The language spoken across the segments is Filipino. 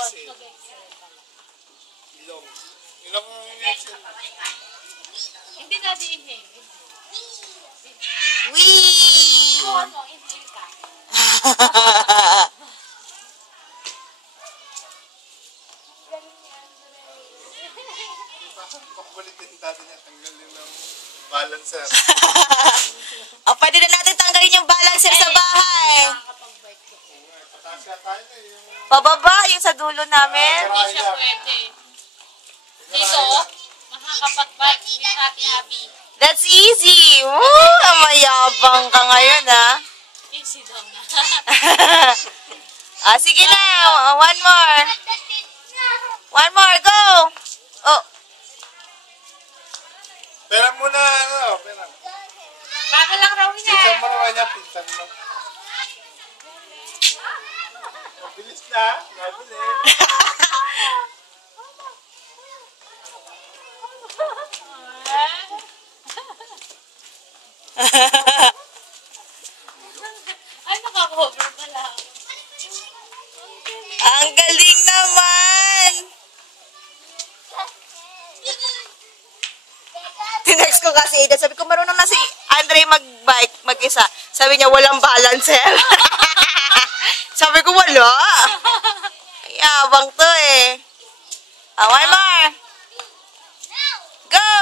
Excel. Ilong. Ilong ang Excel. Hindi na di-inhale. Wee! Inhale ka. Pakulitin natin niya. Tanggalin ng balancer. O, pwede na natin tanggalin yung balancer sa bahay. Pataas ka tayo na yung... Pababa, yung sa dulo namin. Hindi siya pwede. Dito, makakapag-bike ni Ate Abby. That's easy. Woo! Mayabang ka ngayon, ha? Easy daw na. Sige na. One more. One more. Go. Oh. Pera muna, ano? Pera. Bago lang raw niya. Pinsan mo naman niya, pinsan mo. Mabilis na. Mabilis. Ay, nakakover pala. Ang galing naman. Tinext ko kasi Aiden. Sabi ko, marunong na si Andre mag-bike mag-isa. Sabi niya, walang balancer. Sabi ko, wala. Yabang to eh. One more. Go!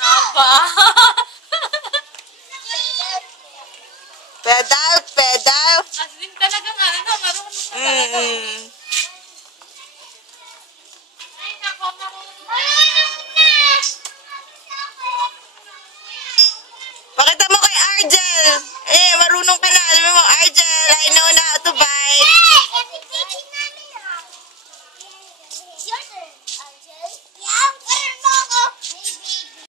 Napa. Pedal, pedal. As in talagang ano na, marunong na talaga. Ay, nako, marunong na. Pakita mo kay Argel. Marunong ka na. Alam mo, Argel, I know na how to bike.